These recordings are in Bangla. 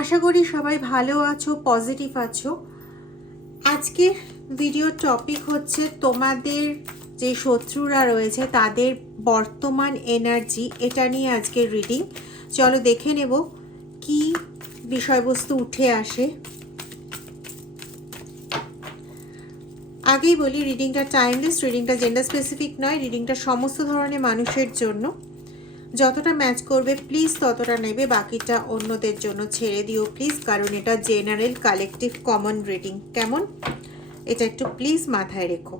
আশা করি সবাই ভালো আছো, পজিটিভ আছো। আজকের ভিডিওর টপিক হচ্ছে তোমাদের যে শত্রুরা রয়েছে তাদের বর্তমান এনার্জি, এটা নিয়ে আজকের রিডিং। চলো দেখে নেব কি বিষয়বস্তু উঠে আসে। আগেই বলি, রিডিংটা টাইমলেস, রিডিংটা জেন্ডার স্পেসিফিক নয়, রিডিংটা সমস্ত ধরনের মানুষের জন্য। যতটা ম্যাচ করবে প্লিজ ততটা নেবে, বাকিটা অন্যদের জন্য ছেড়ে দিও প্লিজ, কারণ এটা জেনারেল কালেকটিভ কমন রিডিং। কেমন? এটা একটু প্লিজ মাথায় রেখো।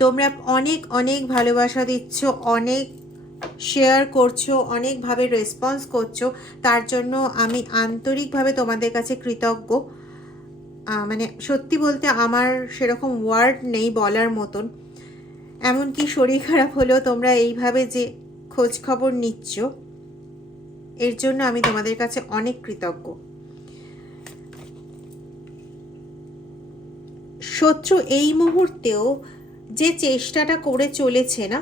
তোমরা অনেক অনেক ভালোবাসা দিচ্ছ, অনেক শেয়ার করছো, অনেকভাবে রেসপন্স করছো, তার জন্য আমি আন্তরিকভাবে তোমাদের কাছে কৃতজ্ঞ। মানে সত্যি বলতে আমার সেরকম ওয়ার্ড নেই বলার মতন। এমনকি শরীর খারাপ হলেও তোমরা এইভাবে যে খোঁজ খবর নিচ্ছ, এর জন্য আমি তোমাদের কাছে অনেক কৃতজ্ঞ। শত্রু এই মুহূর্তেও যে চেষ্টাটা করে চলেছে না,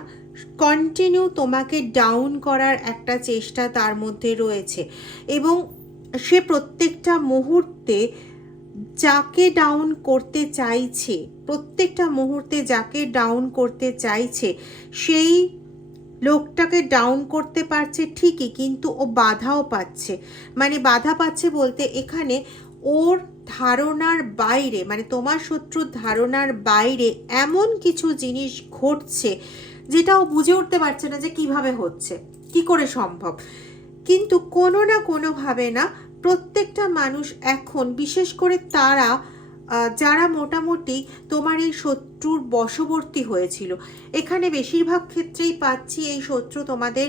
কন্টিনিউ তোমাকে ডাউন করার একটা চেষ্টা তার মধ্যে রয়েছে, এবং সে প্রত্যেকটা মুহূর্তে যাকে ডাউন করতে চাইছে, প্রত্যেকটা মুহূর্তে যাকে ডাউন করতে চাইছে সেই লোকটাকে ডাউন করতে পারছে ঠিকই, কিন্তু ও বাধাও পাচ্ছে। মানে বাধা পাচ্ছে বলতে এখানে ওর ধারণার বাইরে, মানে তোমার শত্রুর ধারণার বাইরে এমন কিছু জিনিস ঘটছে যেটা ও বুঝে উঠতে পারছে না যে কিভাবে হচ্ছে, কি করে সম্ভব। কিন্তু কোনো না কোনোভাবে না, প্রত্যেকটা মানুষ এখন, বিশেষ করে তারা যারা মোটামুটি তোমার এই শত্রুর বশবর্তী হয়েছিল, এখানে বেশিরভাগ ক্ষেত্রেই পাচ্ছি এই শত্রু তোমাদের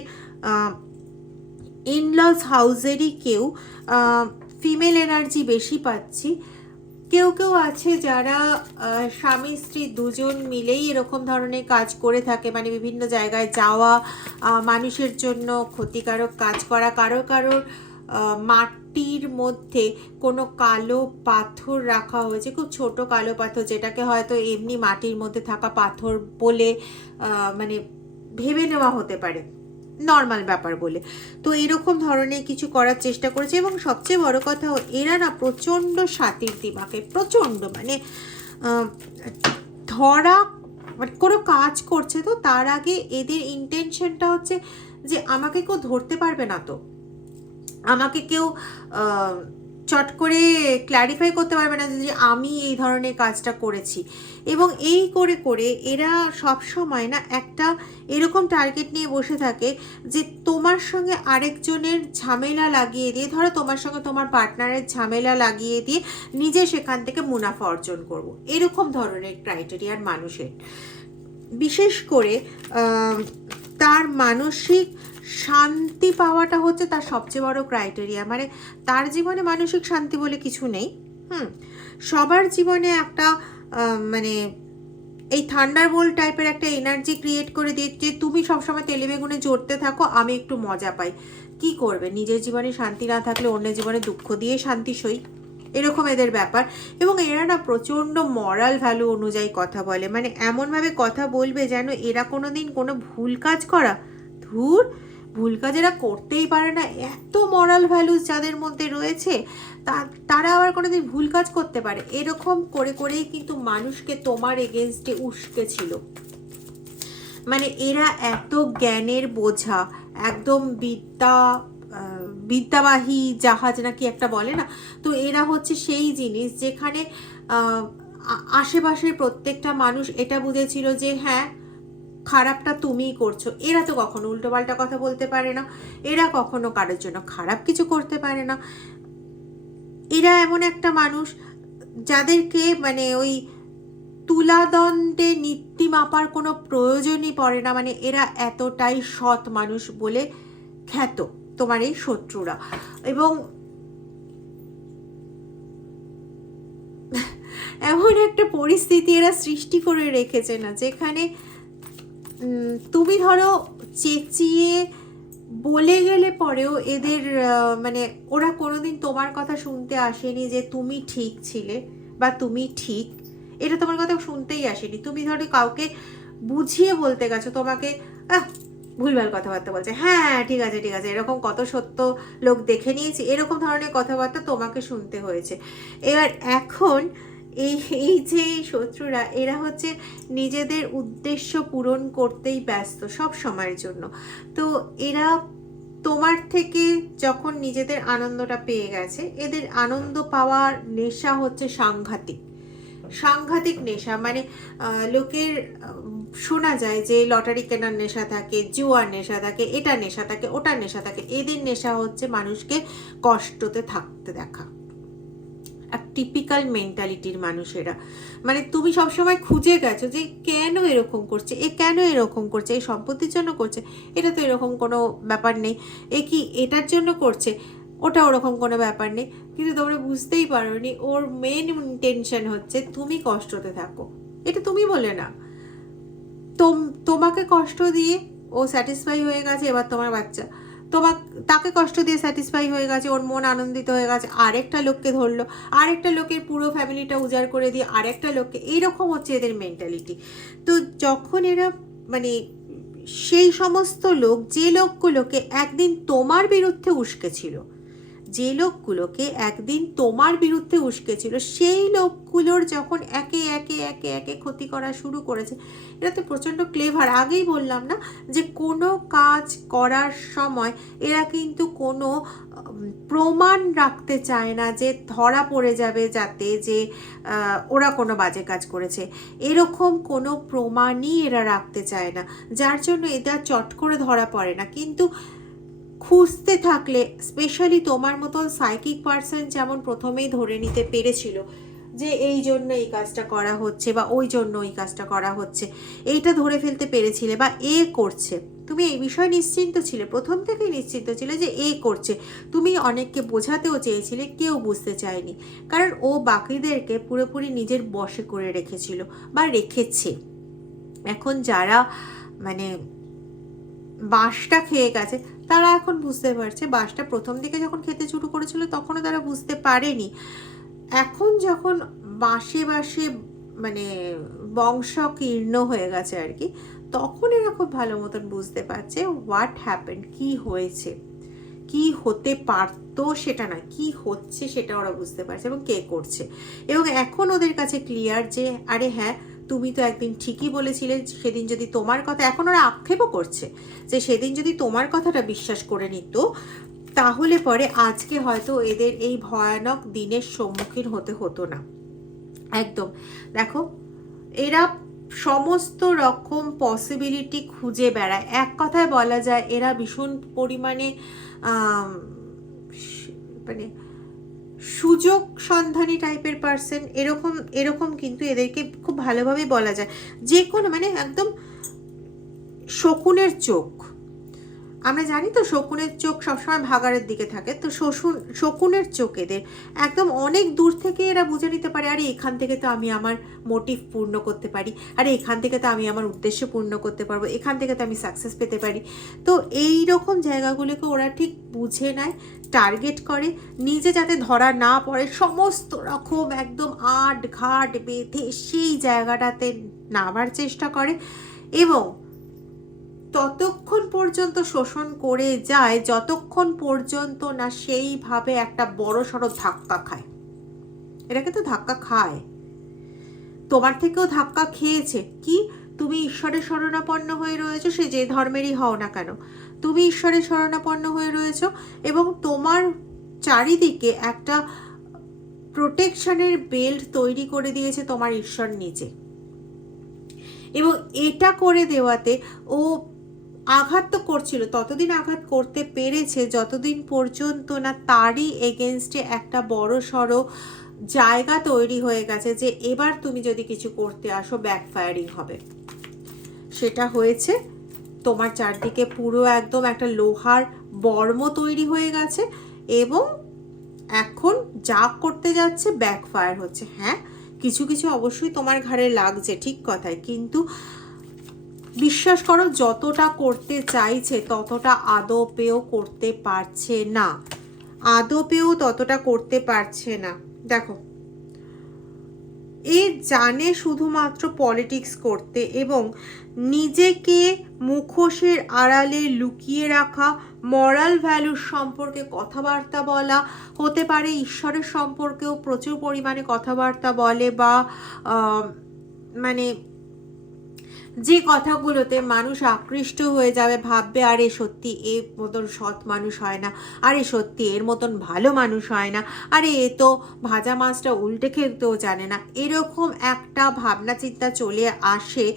ইনলস হাউসেরই কেউ, ফিমেল এনার্জি বেশি পাচ্ছি। কেউ কেউ আছে যারা স্বামী স্ত্রী দুজন মিলেই এরকম ধরনের কাজ করে থাকে, মানে বিভিন্ন জায়গায় যাওয়া, মানুষের জন্য ক্ষতিকারক কাজ করা, কারোর মাটির মধ্যে কোনো কালো পাথর রাখা হয়েছে, খুব ছোট কালো পাথর, যেটাকে হয়তো এমনি মাটির মধ্যে থাকা পাথর বলে মানে ভেবে নেওয়া হতে পারে, নর্মাল ব্যাপার বলে। তো এরকম ধরনের কিছু করার চেষ্টা করেছে, এবং সবচেয়ে বড় কথা, এরা না প্রচণ্ড সাতির দিমাগে, প্রচণ্ড মানে ধরা, মানে কোনো কাজ করছে তো তার আগে এদের ইন্টেনশনটা হচ্ছে যে আমাকে কেউ ধরতে পারবে না, তো আমাকে কেউ চট করে ক্ল্যারিফাই করতে পারবে না যে আমি এই ধরনের কাজটা করেছি। এবং এই করে করে এরা সব সময় না একটা এরকম টার্গেট নিয়ে বসে থাকে যে তোমার সঙ্গে আরেকজনের ঝামেলা লাগিয়ে দিয়ে, ধরো তোমার সঙ্গে তোমার পার্টনারের ঝামেলা লাগিয়ে দিয়ে নিজে সেখান থেকে মুনাফা অর্জন করব, এরকম ধরনের ক্রাইটেরিয়ার মানুষের। বিশেষ করে তার মানসিক শান্তি পাওয়াটা হচ্ছে তার সবচেয়ে বড় ক্রাইটেরিয়া। মানে তার জীবনে মানসিক শান্তি বলে কিছু নেই। সবার জীবনে একটা মানে এই থান্ডারবোল্ট টাইপের একটা এনার্জি ক্রিয়েট করে দিয়ে যে তুমি সবসময় তেলে বেগুনে জ্বলতে থাকো, আমি একটু মজা পাই। কি করবে, নিজের জীবনে শান্তি না থাকলে অন্যের জীবনে দুঃখ দিয়ে শান্তি সই, এরকম এদের ব্যাপার। এবং এরা না প্রচণ্ড মরাল ভ্যালু অনুযায়ী কথা বলে, মানে এমনভাবে কথা বলবে যেন এরা কোনো দিন কোনো ভুল কাজ করা, ধুর, ভুল কাজ এরা করতেই পারে না। এত মরাল ভ্যালুস যাদের মধ্যে রয়েছে, তারা আবার কোনোদিন ভুল কাজ করতে পারে। এরকম করে করেই কিন্তু মানুষকে তোমার এগেনস্টে উস্কেছিল। মানে এরা এত জ্ঞানের বোঝা, একদম বিদ্যাবাহী জাহাজ নাকি একটা বলে না, তো এরা হচ্ছে সেই জিনিস যেখানে আশেপাশের প্রত্যেকটা মানুষ এটা বুঝেছিল যে হ্যাঁ, খারাপটা তুমিই করছো। এরা তো কখনো উল্টোপাল্টা কথা বলতে পারে না, এরা কখনো কারোর জন্য খারাপ কিছু করতে পারে না। এরা এমন একটা মানুষ যাদেরকে মানে ওই তুলাদণ্ডে নীতি মাপার কোনো প্রয়োজনই পড়ে না। মানে এরা এতটাই সৎ মানুষ বলে খ্যাত তোমার এই শত্রুরা। এবং এমন একটা পরিস্থিতি এরা সৃষ্টি করে রেখেছে না, যেখানে তুমি ধরো চেঁচিয়ে বলে গেলে পরেও এদের মানে ওরা কোনোদিন তোমার কথা শুনতে আসেনি যে তুমি ঠিক ছিলে বা তুমি ঠিক, এটা তোমার কথা শুনতেই আসেনি। তুমি ধরো কাউকে বুঝিয়ে বলতে গেছো, তোমাকে ভুলভাল কথাবার্তা বলছে, হ্যাঁ হ্যাঁ ঠিক আছে ঠিক আছে, এরকম কত সত্য লোক দেখে নিয়েছি, এরকম ধরনের কথাবার্তা তোমাকে শুনতে হয়েছে। এবার এখন এই এই যে শত্রুরা, এরা হচ্ছে নিজেদের উদ্দেশ্য পূরণ করতেই ব্যস্ত সব সময়ের জন্য। তো এরা তোমার থেকে যখন নিজেদের আনন্দটা পেয়ে গেছে, এদের আনন্দ পাওয়ার নেশা হচ্ছে সাংঘাতিক সাংঘাতিক নেশা। মানে লোকের শোনা যায় যে লটারি কেনার নেশা থাকে, জুয়ার নেশা থাকে, এটা নেশা থাকে, ওটার নেশা থাকে। এদের নেশা হচ্ছে মানুষকে কষ্টতে থাকতে দেখা। আর টিপিক্যাল মেন্টালিটির মানুষেরা, মানে তুমি সবসময় খুঁজে গেছো যে কেন এরকম করছে, এ কেন এরকম করছে, এই সম্পত্তির জন্য করছে, এটা তো এরকম কোনো ব্যাপার নেই, এ কি এটার জন্য করছে, ওটা ওরকম কোনো ব্যাপার নেই। কিন্তু তোমরা বুঝতেই পারোনি ওর মেন ইন্টেনশন হচ্ছে তুমি কষ্টতে থাকো। এটা তুমি বলে না, তোমাকে কষ্ট দিয়ে ও স্যাটিসফাই হয়ে গেছে, এবার তোমার বাচ্চা তাকে কষ্ট দিয়ে স্যাটিসফাই হয়ে গেছে, ওর মন আনন্দিত হয়ে গেছে, আরেকটা লোককে ধরলো, আরেকটা লোকের পুরো ফ্যামিলিটা উজাড় করে দিয়ে আরেকটা লোককে, এইরকম হচ্ছে এদের মেন্টালিটি। তো যখন এরা মানে সেই সমস্ত লোক, যে লোকগুলোকে একদিন তোমার বিরুদ্ধে উস্কেছিল, যে লোকগুলোকে একদিন তোমার বিরুদ্ধে উস্কেছিল, সেই লোকগুলোর যখন একে একে একে একে ক্ষতি করা শুরু করেছে, এটা তো প্রচণ্ড ক্লেভার। আগেই বললাম না যে কোনো কাজ করার সময় এরা কিন্তু কোনো প্রমাণ রাখতে চায় না যে ধরা পড়ে যাবে, যাতে যে ওরা কোনো বাজে কাজ করেছে, এরকম কোনো প্রমাণই এরা রাখতে চায় না, যার জন্য এরা চট করে ধরা পড়ে না। কিন্তু খুঁজতে থাকলে, স্পেশালি তোমার মতন সাইকিক পার্সন যেমন প্রথমেই ধরে নিতে পেরেছিল যে এই জন্য এই কাজটা করা হচ্ছে বা ওই জন্য ওই কাজটা করা হচ্ছে, এইটা ধরে ফেলতে পেরেছিলে বা এ করছে, তুমি এই বিষয়ে নিশ্চিন্ত ছিলে, প্রথম থেকেই নিশ্চিন্ত ছিলে যে এ করছে। তুমি অনেককে বোঝাতেও চেয়েছিলে, কেউ বুঝতে চায়নি, কারণ ও বাকিদেরকে পুরোপুরি নিজের বশে করে রেখেছিল বা রেখেছে। এখন যারা মানে বাঁশটা খেয়ে গেছে, তারা এখন বুঝতে পারছে। বাঁশটা প্রথম দিকে যখন খেতে শুরু করেছিল তখনও তারা বুঝতে পারেনি। এখন যখন বাঁশে বাঁশে মানে বংশকীর্ণ হয়ে গেছে আর কি, তখন এরা খুব ভালো মতন বুঝতে পারছে হোয়াট হ্যাপেন, কি হয়েছে, কি হতে পারতো সেটা না, কি হচ্ছে সেটা ওরা বুঝতে পারছে এবং কে করছে। এবং এখন ওদের কাছে ক্লিয়ার যে আরে হ্যাঁ, তুমি তো একদিন ঠিকই বলেছিলে, সেদিন যদি তোমার কথা, এখন ওরা আক্ষেপও করছে যে সেদিন যদি তোমার কথাটা বিশ্বাস করে নিত, তাহলে পরে আজকে হয়তো এদের এই ভয়ানক দিনের সম্মুখীন হতে হতো না। একদম দেখো, এরা সমস্ত রকম পসিবিলিটি খুঁজে বেড়ায়। এক কথায় বলা যায় এরা ভীষণ পরিমাণে মানে সুযোগ সন্ধানী টাইপের পার্সন, এরকম কিন্তু এদেরকে খুব ভালোভাবে বলা যায়। যে কোনো মানে একদম শকুনের চোখ, আমরা জানি তো শকুনের চোখ সবসময় ভাগাড়ের দিকে থাকে, তো শকুনের চোখ এদের একদম অনেক দূর থেকে এরা বুঝে নিতে পারে, আরে এখান থেকে তো আমি আমার মোটিভ পূর্ণ করতে পারি, আরে এখান থেকে তো আমি আমার উদ্দেশ্য পূর্ণ করতে পারবো, এখান থেকে তো আমি সাকসেস পেতে পারি। তো এই রকম জায়গাগুলোকে ওরা ঠিক বুঝে নেয়, টার্গেট করে, নিজে যাতে ধরা না পড়ে সমস্ত রকম একদম আট ঘাট বেঁধে সেই জায়গাটাতে নামার চেষ্টা করে, এবং ততক্ষণ পর্যন্ত শোষণ করে যায় যতক্ষণ পর্যন্ত না সেইভাবে একটা বড় সড়ো ধাক্কা খায়। এটাকে তো ধাক্কা খায়, তোমার থেকেও ধাক্কা খেয়েছে। কি তুমি ঈশ্বরের শরণাপন্ন হয়ে রয়েছো, সে যে ধর্মেরই হও না কেন, তুমি ঈশ্বরের শরণাপন্ন হয়ে রয়েছো এবং তোমার চারিদিকে একটা প্রোটেকশনের বেল্ট তৈরি করে দিয়েছে তোমার ঈশ্বর নিজে। এবং এটা করে দেওয়াতে ও আঘাত তো করছিল, ততদিন আঘাত করতে পেরেছে যতদিন পর্যন্ত না তারই এগেনস্টে একটা বড় সড়ো জায়গা তৈরি হয়ে গেছে যে এবার তুমি যদি কিছু করতে আসো ব্যাকফায়ারিং হবে। সেটা হয়েছে, তোমার চারদিকে পুরো একদম একটা লোহার বর্ম তৈরি হয়ে গেছে এবং এখন যা করতে যাচ্ছে ব্যাকফায়ার হচ্ছে। হ্যাঁ, কিছু কিছু অবশ্যই তোমার ঘাড়ে লাগছে, ঠিক কথাই, কিন্তু বিশ্বাস করো যতটা করতে চাইছে ততটা আদপেও করতে পারছে না, আদপেও ততটা করতে পারছে না। দেখো এ জানে শুধুমাত্র পলিটিক্স করতে এবং নিজেকে মুখোশের আড়ালে লুকিয়ে রাখা, মরাল ভ্যালুর সম্পর্কে কথাবার্তা বলা, হতে পারে ঈশ্বরের সম্পর্কেও প্রচুর পরিমাণে কথাবার্তা বলে, বা মানে যে কথাগুলোতে মানুষ আকৃষ্ট হয়ে যাবে, ভাববে আরে সত্যি এর মতন সৎ মানুষ হয় না, আরে সত্যি এর মতন ভালো মানুষ হয় না, আরে এ তো ভাজা মাছটা উল্টে খেতেও জানে না, এরকম একটা ভাবনা চিন্তা চলে আসে।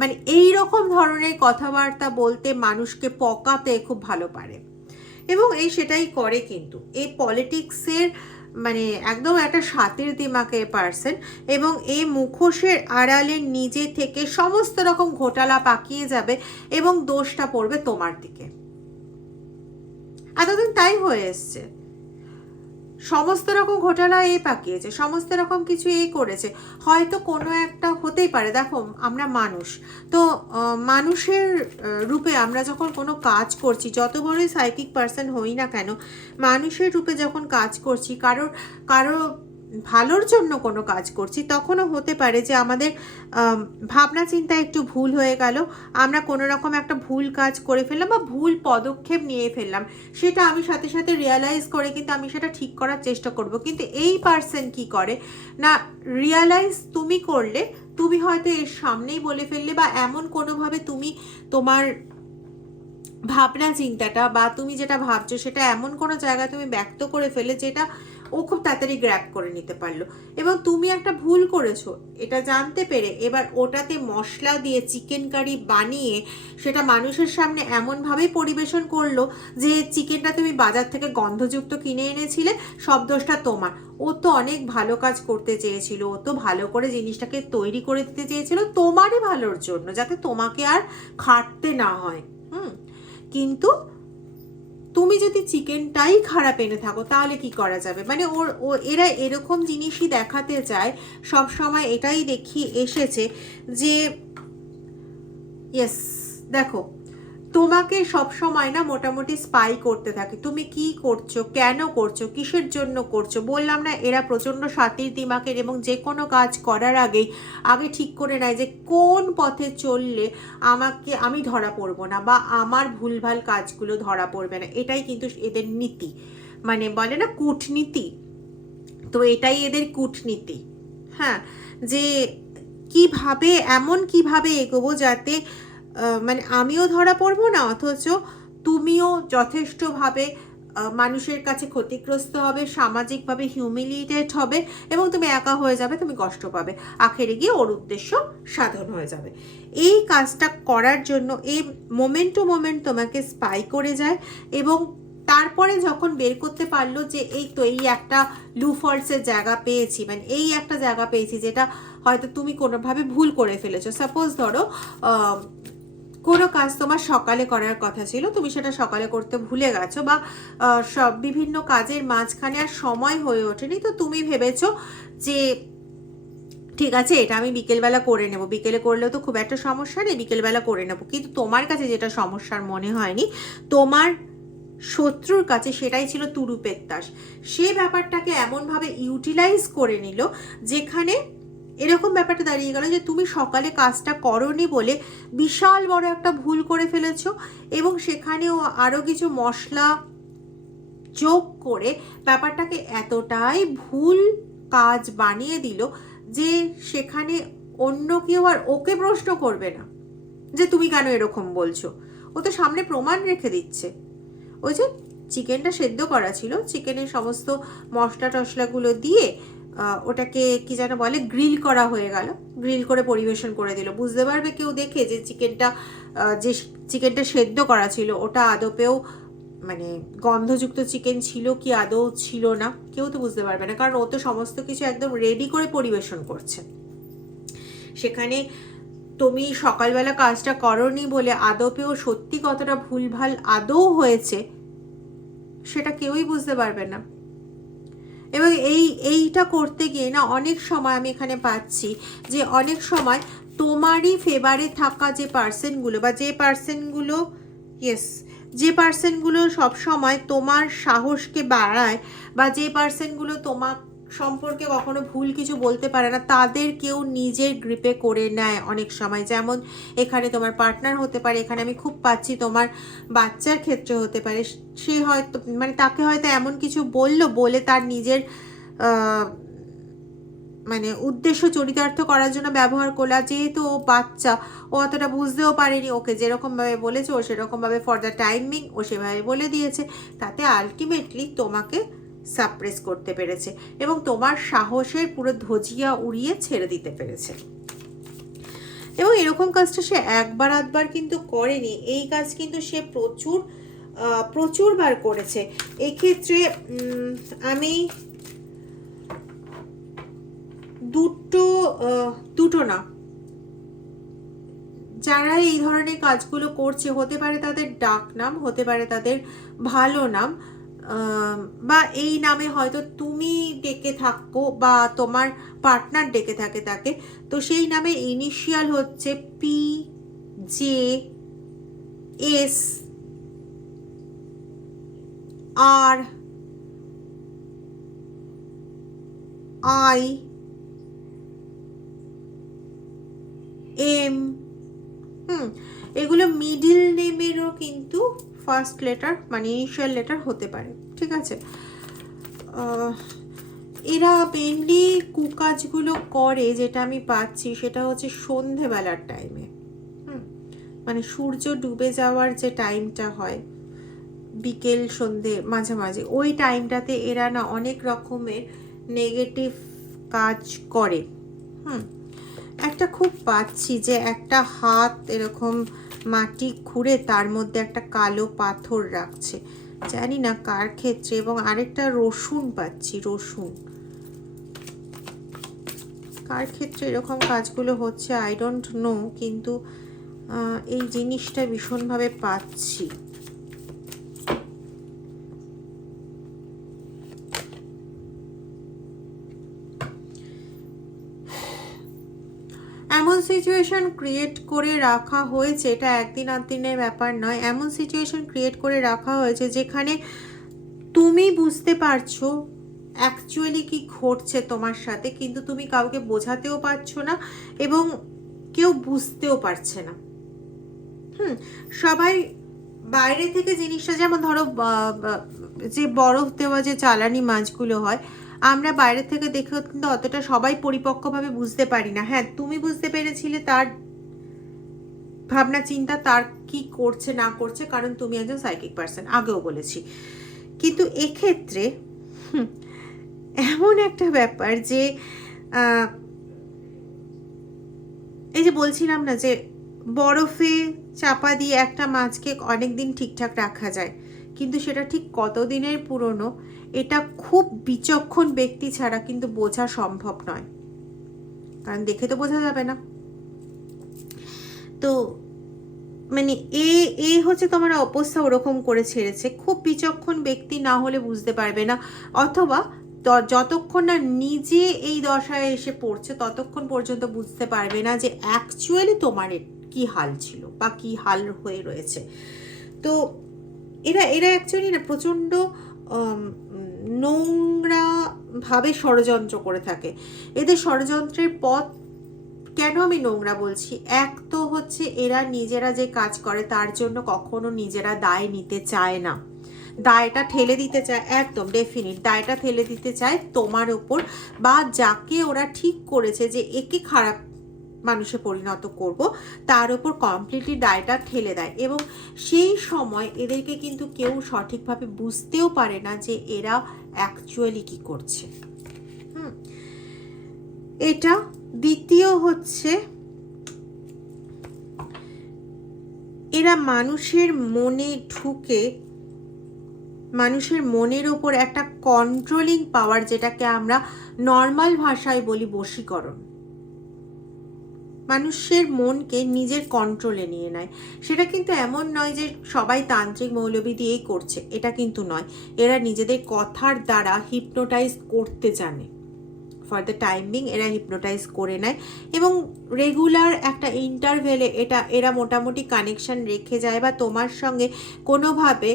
মানে এই রকম ধরনের কথাবার্তা বলতে, মানুষকে পকাতে খুব ভালো পারে এবং এই সেটাই করে। কিন্তু এই পলিটিক্সের মানে একদম একটা সাতির দিমাকের পার্সন, এবং এই মুখোশের আড়ালে নিজে থেকে সমস্ত রকম ঘোটালা পাকিয়ে যাবে এবং দোষটা পড়বে তোমার দিকে। এতদিন তাই হয়ে এসছে, সমস্ত রকম ঘোটালা এ পাকিয়েছে, সমস্ত রকম কিছু এই করেছে। হয়তো কোনো একটা হতেই পারে, দেখো আমরা মানুষ তো, মানুষের রূপে আমরা যখন কোনো কাজ করছি, যত বড়ই সাইকিক পার্সন হই না কেন, মানুষের রূপে যখন কাজ করছি, কারো ভালোর জন্য কোনো কাজ করছি, তখনও হতে পারে যে আমাদের ভাবনা চিন্তা একটু ভুল হয়ে গেল, আমরা কোনো রকম একটা ভুল কাজ করে ফেললাম বা ভুল পদক্ষেপ নিয়ে ফেললাম, সেটা আমি সাথে সাথে রিয়ালাইজ করে কিন্তু আমি সেটা ঠিক করার চেষ্টা করব। কিন্তু এই পার্সন কি করে না, রিয়ালাইজ তুমি করলে, তুমি হয়তো এর সামনেই বলে ফেললে, বা এমন কোনোভাবে তুমি তোমার ভাবনা চিন্তাটা বা তুমি যেটা ভাবছো সেটা এমন কোনো জায়গায় তুমি ব্যক্ত করে ফেলে, যেটা ও খুব তাড়াতাড়ি গ্র্যাব করে নিতে পারলো, এবং তুমি একটা ভুল করেছো এটা জানতে পেরে এবার ওটাতে মশলা দিয়ে চিকেন কারি বানিয়ে সেটা মানুষের সামনে এমনভাবেই পরিবেশন করলো যে চিকেনটা তুমি বাজার থেকে গন্ধযুক্ত কিনে এনেছিলে, সব দোষটা তোমার। ও তো অনেক ভালো কাজ করতে চেয়েছিল, ও তো ভালো করে জিনিসটাকে তৈরি করে দিতে চেয়েছিল তোমারই ভালোর জন্য, যাতে তোমাকে আর খাটতে না হয়। কিন্তু তুমি যদি চিকেনটাই খারাপ এনে থাকো তাহলে কি করা যাবে? মানে এরা এরকম জিনিসই দেখাতে চায়, সব সময় এটাই দেখিয়ে এসেছে যে ইয়েস, দেখো তোমাকে সব সময় না মোটামুটি স্পাই করতে থাকে, তুমি কি করছো, কেন করছো, কিসের জন্য করছো। বললাম না এরা প্রচণ্ড সাতির দিমাকের, এবং যে কোনো কাজ করার আগে ঠিক করে নেয় যে কোন পথে চললে আমি ধরা পড়বো না, বা আমার ভুলভাল কাজগুলো ধরা পড়বে না। এটাই কিন্তু এদের নীতি, মানে বলে না কূটনীতি, তো এটাই এদের কূটনীতি। হ্যাঁ, যে কিভাবে এগোবো যাতে মানে আমিও ধরা পড়বো না, অথচ তুমিও যথেষ্টভাবে মানুষের কাছে ক্ষতিগ্রস্ত হবে, সামাজিকভাবে হিউমিলিয়েটেড হবে, এবং তুমি একা হয়ে যাবে, তুমি কষ্ট পাবে, আখেরে গিয়ে ওর উদ্দেশ্য সাধন হয়ে যাবে। এই কাজটা করার জন্য এই মোমেন্ট টু মোমেন্ট তোমাকে স্পাই করে যায়, এবং তারপরে যখন বের করতে পারলো যে এই একটা লুফলসের জায়গা পেয়েছি, মানে এই একটা জায়গা পেয়েছি যেটা হয়তো তুমি কোনোভাবে ভুল করে ফেলেছো। সাপোজ ধরো কোনো কাজ তোমার সকালে করার কথা ছিল, তুমি সেটা সকালে করতে ভুলে গেছো, বা সব বিভিন্ন কাজের মাঝখানে আর সময় হয়ে ওঠেনি, তো তুমি ভেবেছো যে ঠিক আছে এটা আমি বিকেলবেলা করে নেব, বিকেলে করলেও তো খুব একটা সমস্যা নেই, বিকেলবেলা করে নেব। কিন্তু তোমার কাছে যেটা সমস্যার মনে হয়নি, তোমার শত্রুর কাছে সেটাই ছিল তুরুপের তাস। সে ব্যাপারটাকে এমনভাবে ইউটিলাইজ করে নিল, যেখানে এরকম ব্যাপারটা দাঁড়িয়ে গেল যে তুমি সকালে কাজটা করনি বলে বিশাল বড় একটা ভুল করে ফেলেছো, এবং সেখানেও আরও কিছু মশলা যোগ করে ব্যাপারটাকে এতটাই ভুল কাজ বানিয়ে দিল যে সেখানে অন্য কেউ আর ওকে প্রশ্ন করবে না যে তুমি কেন এরকম বলছো। ও তো সামনে প্রমাণ রেখে দিচ্ছে। ওই যে চিকেনটা সেদ্ধ করা ছিল, চিকেনের সমস্ত মশলা টশলাগুলো দিয়ে ওটাকে কি যেন বলে, গ্রিল করা হয়ে গেল, গ্রিল করে পরিবেশন করে দিল। বুঝতে পারবে কেউ দেখে যে চিকেনটা সেদ্ধ করা ছিল ওটা আদপেও মানে গন্ধযুক্ত চিকেন ছিল কি আদৌ ছিল না, কেউ তো বুঝতে পারবে না, কারণ ও তো সমস্ত কিছু একদম রেডি করে পরিবেশন করছে। সেখানে তুমি সকালবেলা কাজটা করনি বলে আদপেও সত্যি কতটা ভুলভাল আদৌ হয়েছে সেটা কেউই বুঝতে পারবে না। এবং এইটা করতে গিয়ে না অনেক সময় আমি এখানে পাচ্ছি যে অনেক সময় তোমারই ফেভারে থাকা যে পার্সনগুলো, বা যে পার্সনগুলো সব সময় তোমার সাহসকে বাড়ায়, বা যে পার্সনগুলো সম্পর্কে কখনো ভুল কিছু বলতে পারে না, তাদের কেউ নিজের গ্রিপে করে নেয় অনেক সময়। যেমন এখানে তোমার পার্টনার হতে পারে, এখানে আমি খুব পাচ্ছি তোমার বাচ্চার ক্ষেত্রে হতে পারে। সে হয়তো মানে তাকে হয়তো এমন কিছু বলে তার নিজের মানে উদ্দেশ্য চরিতার্থ করার জন্য ব্যবহার করলা। যেহেতু ও বাচ্চা, ও অতটা বুঝতেও পারেনি, ওকে যেরকমভাবে বলেছে ও সেরকমভাবে ফর দ্য টাইমিং ও সেভাবে বলে দিয়েছে, তাতে আলটিমেটলি তোমাকে সাপ্রেস করতে পেরেছে এবং তোমার সাহসের পুরো ধজিয়া উড়িয়ে ছেড়ে দিতে পেরেছে। এবং এরকম কাজটা সে একবার আধবার কিন্তু করেনি, এই কাজ কিন্তু সে প্রচুরবার করেছে। এক্ষেত্রে আমি দুটো না, যারা এই ধরনের কাজগুলো করছে, হতে পারে তাদের ডাক নাম, হতে পারে তাদের ভালো নাম, বা এই নামে হয়তো তুমি ডেকে থাকো বা তোমার পার্টনার ডেকে থাকে তাকে, তো সেই নামে ইনিশিয়াল হচ্ছে PJSRI এগুলো মিডিল নেমেরও কিন্তু ফার্স্ট লেটার মানে ইনিশিয়াল লেটার হতে পারে, ঠিক আছে। এরা মেনলি কুকাজগুলো করে, যেটা আমি পাচ্ছি সেটা হচ্ছে সন্ধেবেলার টাইমে, মানে সূর্য ডুবে যাওয়ার যে টাইমটা হয়, বিকেল সন্ধে মাঝামাঝি, ওই টাইমটাতে এরা না অনেক রকমের নেগেটিভ কাজ করে। একটা খুব পাচ্ছি যে একটা হাত এরকম মাটি খুঁড়ে তার মধ্যে একটা কালো পাথর রাখছে, জানি না কার ক্ষেত্রে, এবং আরেকটা রসুন পাচ্ছি, রসুন কার ক্ষেত্রে এরকম কাজগুলো হচ্ছে আই ডোন্ট নো, কিন্তু এই জিনিসটা ভীষণভাবে পাচ্ছি। এমন সিচুয়েশন ক্রিয়েট করে রাখা হয়েছে, এটা একদিন আধদিনের ব্যাপার নয়, এমন সিচুয়েশন ক্রিয়েট করে রাখা হয়েছে যেখানে তুমি বুঝতে পারছো অ্যাকচুয়ালি কি ঘটছে তোমার সাথে, কিন্তু তুমি কাউকে বোঝাতেও পারছো না এবং কেউ বুঝতেও পারছে না। সবাই বাইরে থেকে জিনিসটা, যেমন ধরো যে বরফ দেওয়া যে চালানি মাছগুলো হয়, আমরা বাইরে থেকে দেখে কিন্তু অতটা সবাই পরিপক্কভাবে বুঝতে পারি না। হ্যাঁ, তুমি বুঝতে পেরেছিলে তার ভাবনা চিন্তা, তার কি করছে না করছে, কারণ তুমি একজন সাইকিক পার্সন, আগেও বলেছি। কিন্তু এক্ষেত্রে এমন একটা ব্যাপার যে এই যে বলছিলাম না যে বরফে চাপা দিয়ে একটা মাছকে অনেকদিন ঠিকঠাক রাখা যায়, কিন্তু সেটা ঠিক কতদিনের পুরনো এটা খুব বিচক্ষণ ব্যক্তি ছাড়া কিন্তু বোঝা সম্ভব নয়, কারণ দেখে তো বোঝা যাবে না। তো মানে এ হচ্ছে তোমার অবস্থা ওরকম করে ছেড়েছে, খুব বিচক্ষণ ব্যক্তি না হলে বুঝতে পারবে না, অথবা যতক্ষণ না নিজে এই দশায় এসে পড়ছে ততক্ষণ পর্যন্ত বুঝতে পারবে না যে অ্যাকচুয়ালি তোমার কি হাল ছিল বা কি হাল হয়ে রয়েছে। তো এরা অ্যাকচুয়ালি না প্রচণ্ড নোংরা ভাবে ষড়যন্ত্র করে থাকে। এদের ষড়যন্ত্রের পথ কেন আমি নোংরা বলছি, এক তো হচ্ছে এরা নিজেরা যে কাজ করে তার জন্য কখনো নিজেরা দায় নিতে চায় না, দায়টা ঠেলে দিতে চায়, একদম ডেফিনিট দায়টা ঠেলে দিতে চায় তোমার ওপর, বা যাকে ওরা ঠিক করেছে যে একে খারাপ মানুষে পরিণত করব তার ওপর কমপ্লিটলি দায়টা ঠেলে দেয়। এবং সেই সময় এদেরকে কিন্তু কেউ সঠিকভাবে বুঝতেও পারে না যে এরা অ্যাকচুয়ালি কি করছে। এটা দ্বিতীয় হচ্ছে এরা মানুষের মনে ঢুকে মানুষের মনের ওপর একটা কন্ট্রোলিং পাওয়ার, যেটাকে আমরা নর্মাল ভাষায় বলি বশীকরণ, মানুষের মনকে নিজের কন্ট্রোলে নিয়ে নেয়। সেটা কিন্তু এমন নয় যে সবাই তান্ত্রিক মৌলবি দিয়েই করছে, এটা কিন্তু নয়। এরা নিজেদের কথার দ্বারা হিপনোটাইজ করতে জানে, ফর দ্য টাইমিং এরা হিপনোটাইজ করে নেয় এবং রেগুলার একটা ইন্টারভেলে এরা মোটামুটি কানেকশন রেখে যায় বা তোমার সঙ্গে কোনোভাবে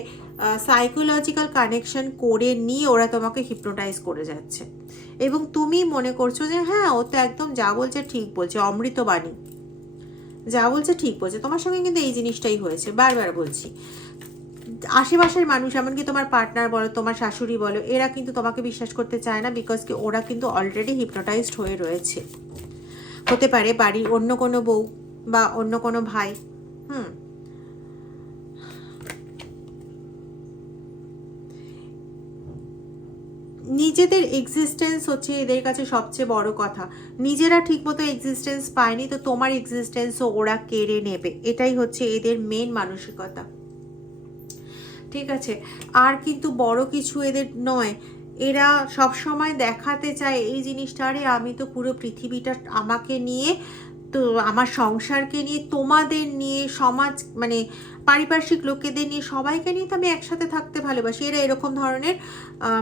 সাইকোলজিক্যাল কানেকশন করে নিয়ে ওরা তোমাকে হিপনোটাইজ করে যাচ্ছে, এবং তুমি মনে করছো যে হ্যাঁ ও তো একদম যা বলছে ঠিক বলছে, অমৃতবাণী যা বলছে ঠিক বলছে। তোমার সঙ্গে কিন্তু এই জিনিসটাই হয়েছে, বারবার বলছি। আশেপাশের মানুষ, এমনকি তোমার পার্টনার বলো, তোমার শাশুড়ি বলো, এরা কিন্তু তোমাকে বিশ্বাস করতে চায় না, বিকজ কি ওরা কিন্তু অলরেডি হিপনোটাইজড হয়ে রয়েছে। হতে পারে বাড়ির অন্য কোনো বউ বা অন্য কোনো ভাই। নিজেদের এক্সিস্টেন্স হচ্ছে এদের কাছে সবচেয়ে বড় কথা। নিজেরা ঠিকমতো এক্সিস্টেন্স পায়নি, তো তোমার এক্সিস্টেন্সও ওরা কেড়ে নেবে, এটাই হচ্ছে এদের মেন মানসিকতা। ঠিক আছে, আর কিন্তু বড় কিছু এদের নয়। এরা সব সময় দেখাতে চায় এই জিনিসটা, আরে আমি তো পুরো পৃথিবীটা আমাকে নিয়ে, তো আমার সংসারকে নিয়ে, তোমাদের নিয়ে, সমাজ মানে পারিপার্শ্বিক লোকেদের নিয়ে, সবাইকে নিয়ে তো আমি একসাথে থাকতে ভালোবাসি। এরা এরকম ধরনের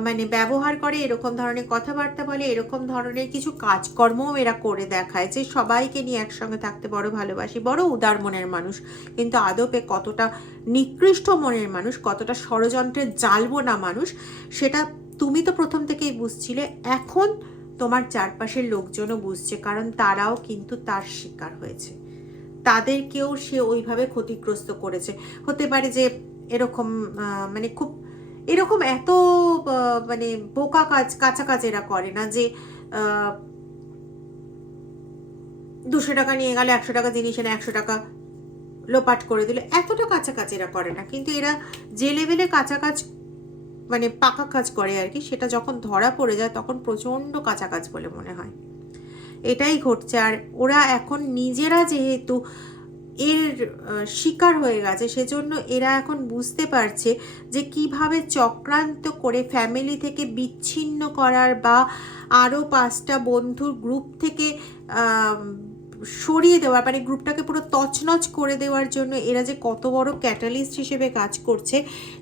মানে ব্যবহার করে, এরকম ধরনের কথাবার্তা বলে, এরকম ধরনের কিছু কাজকর্মও এরা করে দেখায় যে সবাইকে নিয়ে একসঙ্গে থাকতে বড় ভালোবাসি, বড় উদার মনের মানুষ। কিন্তু আদপে কতটা নিকৃষ্ট মনের মানুষ, কতটা ষড়যন্ত্রের জালবোনা মানুষ, সেটা তুমি তো প্রথম থেকেই বুঝছিলে। এখন তোমার চারপাশের লোকজনও বুঝছে, কারণ তারাও কিন্তু তার শিকার হয়েছে, তাদেরকেও সে ওইভাবে ক্ষতিগ্রস্ত করেছে। হতে পারে যে এরকম মানে খুব এরকম এত মানে বোকা কাঁচা কাজ এরা করে না, যে 200 টাকা নিয়ে গেলে 100 টাকা জিনিস এনে 100 টাকা লোপাট করে দিল, এতটা কাছাকাছি এরা করে না। কিন্তু এরা যে লেভেলে কাছাকাছি মানে পাকা কাজ করে আর কি, সেটা যখন ধরা পড়ে যায় তখন প্রচণ্ড কাঁচা কাজ বলে মনে হয়। এটাই ঘটছে। আর ওরা এখন নিজেরা যেহেতু এর শিকার হয়ে গেছে, সেজন্য এরা এখন বুঝতে পারছে যে কিভাবে চক্রান্ত করে ফ্যামিলি থেকে বিচ্ছিন্ন করার, বা আরও 5টা বন্ধুর গ্রুপ থেকে সরিয়ে দেওয়ার, মানে গ্রুপটাকে পুরো তছনছ করে দেওয়ার জন্য এরা যে কত বড় ক্যাটালিস্ট হিসেবে কাজ করছে,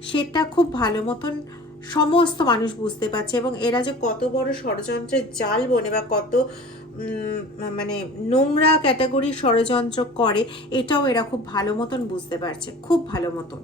সেটা খুব ভালো মতন সমস্ত মানুষ বুঝতে পারছে। এবং এরা যে কত বড় ষড়যন্ত্রের জাল বনে বা কত মানে নোংরা ক্যাটাগরির ষড়যন্ত্র করে, এটাও এরা খুব ভালো মতন বুঝতে পারছে, খুব ভালো মতন।